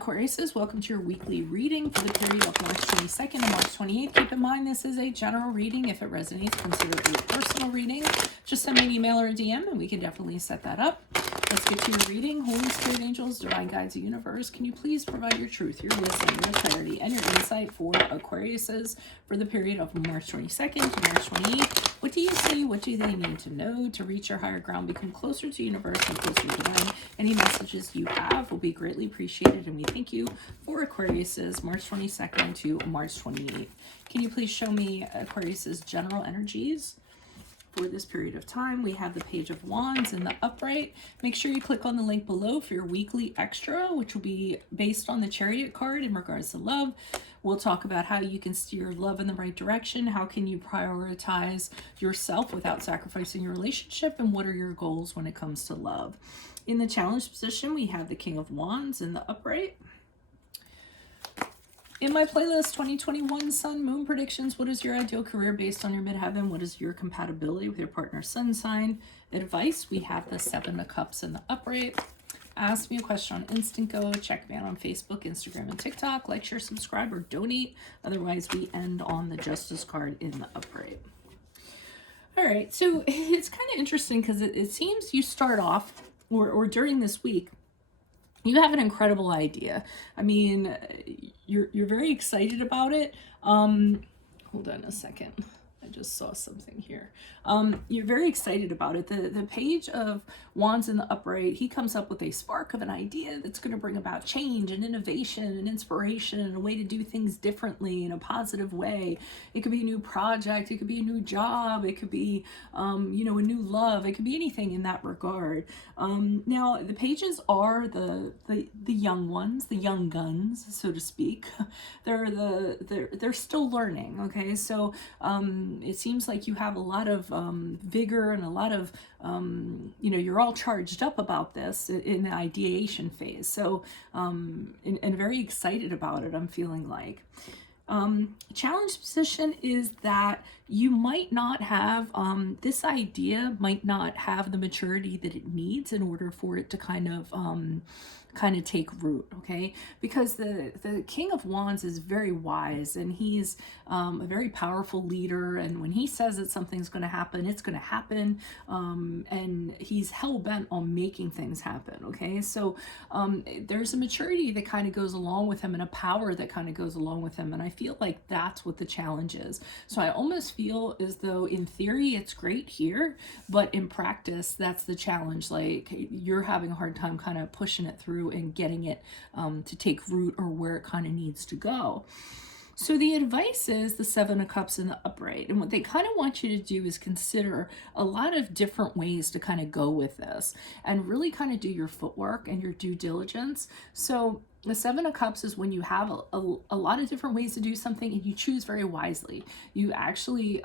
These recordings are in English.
Aquariuses, welcome to your weekly reading for the period of March 22nd to March 28th. Keep in mind this is a general reading. If it resonates, consider it a personal reading. Just send me an email or a DM and we can definitely set that up. Let's get to your reading. Holy Spirit, angels, divine guides, the universe, can you please provide your truth, your wisdom, your clarity, and your insight for Aquariuses for the period of March 22nd to March 28th? What do you see? What do they need to know to reach your higher ground, become closer to universe and closer to divine? Any messages you have will be greatly appreciated, and we thank you for Aquariuses March 22nd to March 28th. Can you please show me Aquarius's general energies for this period of time? We have the Page of Wands in the upright. Make sure you click on the link below for your weekly extra, which will be based on the Chariot card in regards to love. We'll talk about how you can steer love in the right direction. How can you prioritize yourself without sacrificing your relationship? And what are your goals when it comes to love? In the challenge position, we have the King of Wands in the upright. In my playlist, 2021 Sun Moon predictions. What is your ideal career based on your midheaven? What is your compatibility with your partner's sun sign? Advice, we have the Seven of Cups in the upright. Ask me a question on Instant Go. Check me out on Facebook, Instagram, and TikTok. Like, share, subscribe, or donate. Otherwise, we end on the Justice card in the upright. All right, so it's kind of interesting because it seems you start off, or during this week, you have an incredible idea. I mean, you're very excited about it. Hold on a second. I just saw something here. You're very excited about it. The Page of Wands in the upright, he comes up with a spark of an idea that's going to bring about change and innovation and inspiration and a way to do things differently in a positive way. It could be a new project. It could be a new job. It could be, a new love. It could be anything in that regard. Now, the pages are the young ones, the young guns, so to speak. They're still learning. Okay, so it seems like you have a lot of vigor and a lot of you're all charged up about this in the ideation phase. So and very excited about it, I'm feeling like. Challenge position is that you might not have this idea might not have the maturity that it needs in order for it to kind of take root, okay? Because the King of Wands is very wise, and he's a very powerful leader, and when he says that something's going to happen, it's going to happen, and he's hell-bent on making things happen, okay? So there's a maturity that kind of goes along with him and a power that kind of goes along with him, and I feel like that's what the challenge is. So I almost feel as though in theory it's great here, but in practice that's the challenge. Like, you're having a hard time kind of pushing it through and getting it to take root or where it kind of needs to go. So the advice is the Seven of Cups in the upright. And what they kind of want you to do is consider a lot of different ways to kind of go with this and really kind of do your footwork and your due diligence. So the Seven of Cups is when you have a lot of different ways to do something and you choose very wisely. You actually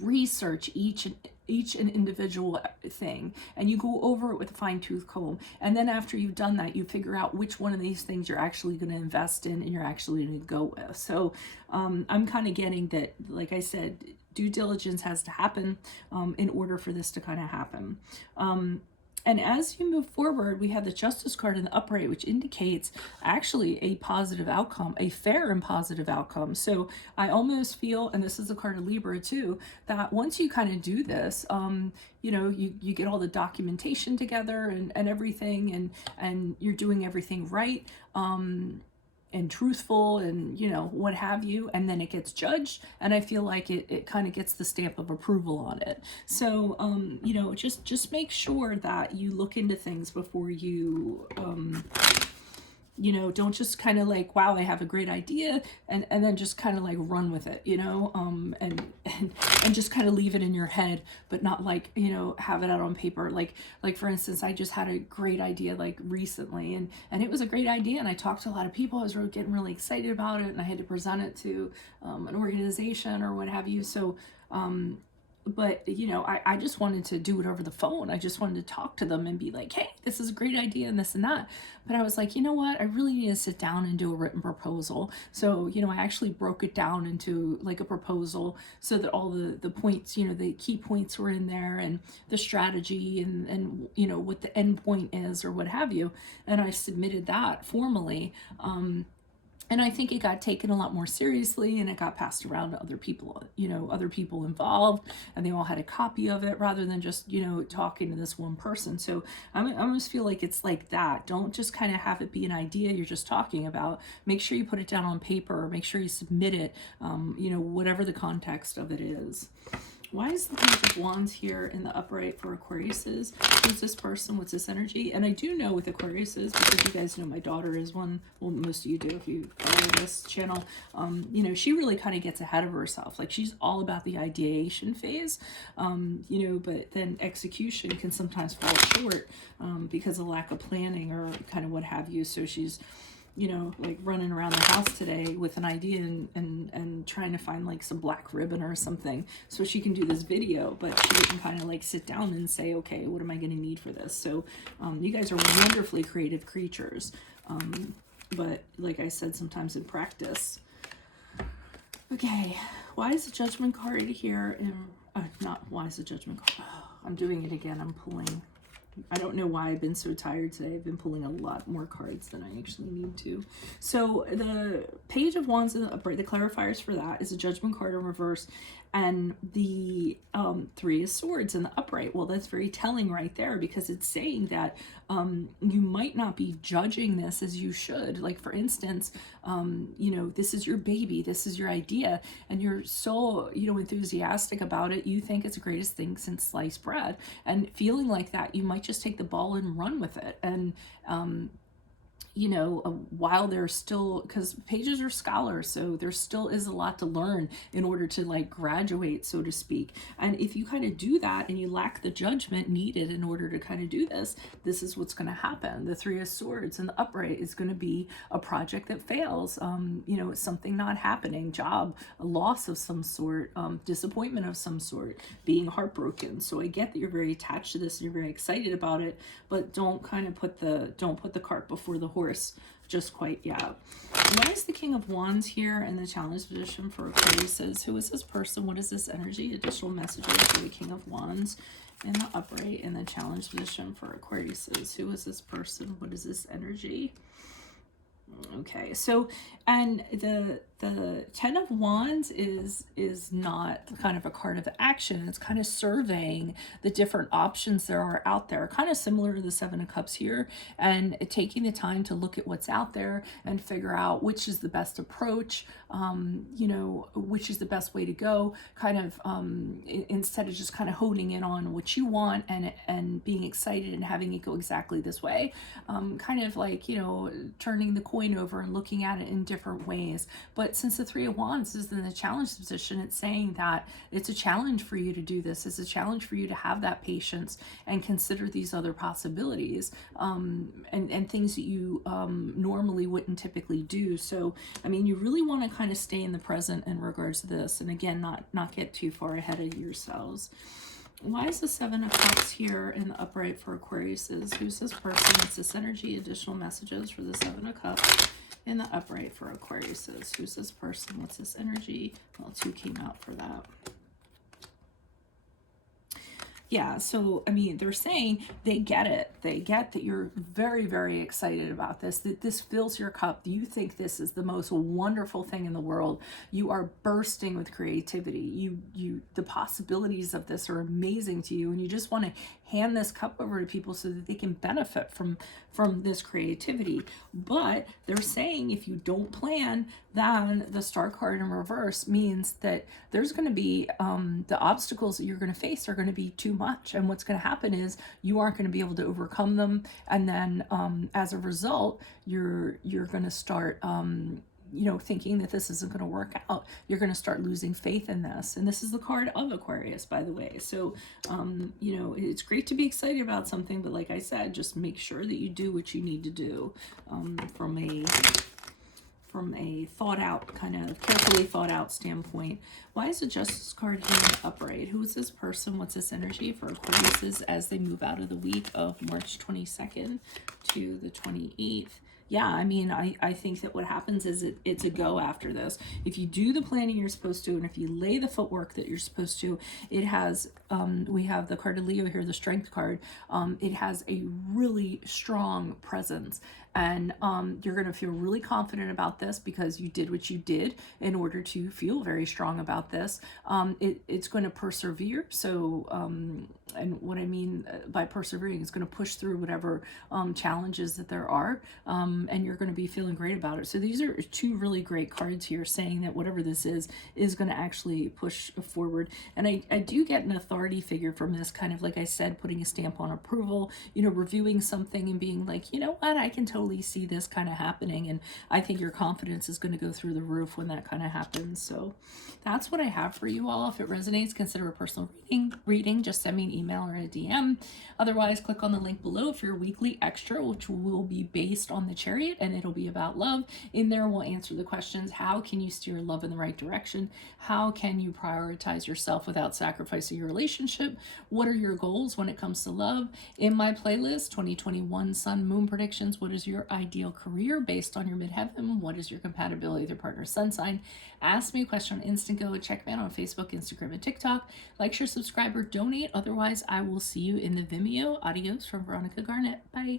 research each and individual thing, and you go over it with a fine-tooth comb, and then after you've done that, you figure out which one of these things you're actually going to invest in and you're actually going to go with. So I'm kind of getting that, like I said, due diligence has to happen in order for this to kind of happen. And as you move forward, we have the Justice card in the upright, which indicates actually a positive outcome, a fair and positive outcome. So I almost feel, and this is a card of Libra too, that once you kind of do this, you get all the documentation together and everything, and you're doing everything right. And truthful and what have you, and then it gets judged, and I feel like it kind of gets the stamp of approval on it. So just make sure that you look into things before you don't just kind of like, wow, I have a great idea, and then just kind of like run with it, and just kind of leave it in your head, but not like, have it out on paper. Like for instance, I just had a great idea like recently, and it was a great idea, and I talked to a lot of people. I was getting really excited about it, and I had to present it to an organization or what have you. So but you know, I just wanted to do it over the phone. I just wanted to talk to them and be like, hey, this is a great idea and this and that. But I was like, you know what, I really need to sit down and do a written proposal. So, you know, I actually broke it down into like a proposal so that all the points, you know, the key points were in there, and the strategy, and you know, what the end point is or what have you. And I submitted that formally. And I think it got taken a lot more seriously, and it got passed around to other people, you know, other people involved, and they all had a copy of it rather than just, you know, talking to this one person. So I almost feel like it's like that. Don't just kind of have it be an idea you're just talking about. Make sure you put it down on paper, or make sure you submit it, you know, whatever the context of it is. Why is the Page of Wands here in the upright for Aquariuses? Who's this person? What's this energy? And I do know with Aquariuses, because you guys know my daughter is one, well, most of you do if you follow this channel, you know, she really kind of gets ahead of herself. Like, she's all about the ideation phase, you know, but then execution can sometimes fall short because of lack of planning or kind of what have you. So she's, you know, like running around the house today with an idea and trying to find like some black ribbon or something so she can do this video, but she didn't kind of like sit down and say, okay, what am I going to need for this? So you guys are wonderfully creative creatures, but like I said, sometimes in practice. Okay, why is the Judgment card here in not why is the Judgment card? Oh, I'm doing it again. I'm pulling. I don't know why I've been so tired today. I've been pulling a lot more cards than I actually need to. So the Page of Wands in the upright, the clarifiers for that is a Judgment card in reverse, and the Three of Swords in the upright. Well, that's very telling right there, because it's saying that you might not be judging this as you should. Like, for instance, you know, this is your baby, this is your idea, and you're so, you know, enthusiastic about it. You think it's the greatest thing since sliced bread, and feeling like that, you might just take the ball and run with it. And you know, while there's still, because pages are scholars, so there still is a lot to learn in order to like graduate, so to speak. And if you kind of do that and you lack the judgment needed in order to kind of do this, this is what's going to happen. The Three of Swords in the upright is going to be a project that fails, you know, something not happening, job, a loss of some sort, disappointment of some sort, being heartbroken. So I get that you're very attached to this and you're very excited about it, but don't kind of put the cart before the horse just quite yet. Why is the King of Wands here in the challenge position for Aquarius? Who is this person? What is this energy? Additional messages for the King of Wands in the upright in the challenge position for Aquarius. Who is this person? What is this energy? Okay, so, and the Ten of Wands is not kind of a card of action. It's kind of surveying the different options there are out there, kind of similar to the Seven of Cups here, and taking the time to look at what's out there and figure out which is the best approach, you know, which is the best way to go, kind of instead of just kind of honing in on what you want and being excited and having it go exactly this way, kind of like, you know, turning the coin over and looking at it in different ways. But since the Three of Wands is in the challenge position, it's saying that it's a challenge for you to do this. It's a challenge for you to have that patience and consider these other possibilities, and things that you normally wouldn't typically do. So, I mean, you really want to kind of stay in the present in regards to this, and again, not get too far ahead of yourselves. Why is the Seven of Cups here in the upright for Aquarius? Who's this person? What's this energy? Additional messages for the Seven of Cups in the upright for Aquarius. Who's this person? What's this energy? Well, two came out for that. Yeah, so, I mean, they're saying they get it. They get that you're very, very excited about this, that this fills your cup. You think this is the most wonderful thing in the world. You are bursting with creativity. The possibilities of this are amazing to you, and you just want to hand this cup over to people so that they can benefit from this creativity. But they're saying if you don't plan, then the Star card in reverse means that there's going to be the obstacles that you're going to face are going to be too much, and what's going to happen is you aren't going to be able to overcome them, and then as a result you're going to start you know, thinking that this isn't going to work out. You're going to start losing faith in this. And this is the card of Aquarius, by the way. So, you know, it's great to be excited about something, but like I said, just make sure that you do what you need to do from a from a thought out, kind of carefully thought out standpoint. Why is the Justice card here in the upright? Who is this person? What's this energy for Aquariuses as they move out of the week of March 22nd to the 28th? Yeah, I mean, I think that what happens is it's a go after this. If you do the planning you're supposed to, and if you lay the footwork that you're supposed to, it has, we have the card of Leo here, the Strength card. It has a really strong presence. And you're going to feel really confident about this because you did what you did in order to feel very strong about this. It's going to persevere. So, and what I mean by persevering is going to push through whatever challenges that there are. And you're going to be feeling great about it. So these are two really great cards here saying that whatever this is going to actually push forward. And I do get an authority figure from this, kind of like I said, putting a stamp on approval, you know, reviewing something and being like, you know what, I can totally see this kind of happening. And I think your confidence is going to go through the roof when that kind of happens. So that's what I have for you all. If it resonates, consider a personal reading. Just send me an email or a DM. Otherwise, click on the link below for your weekly extra, which will be based on the Chariot, and it'll be about love. In there, we'll answer the questions: how can you steer love in the right direction? How can you prioritize yourself without sacrificing your relationship? What are your goals when it comes to love? In my playlist, 2021 Sun Moon Predictions: what is your ideal career based on your midheaven? What is your compatibility with your partner's sun sign? Ask me a question on Instant Go. Check me out on Facebook, Instagram, and TikTok. Like, share, subscribe, or donate. Otherwise, I will see you in the Vimeo. Adios from Veronica Garnett. Bye.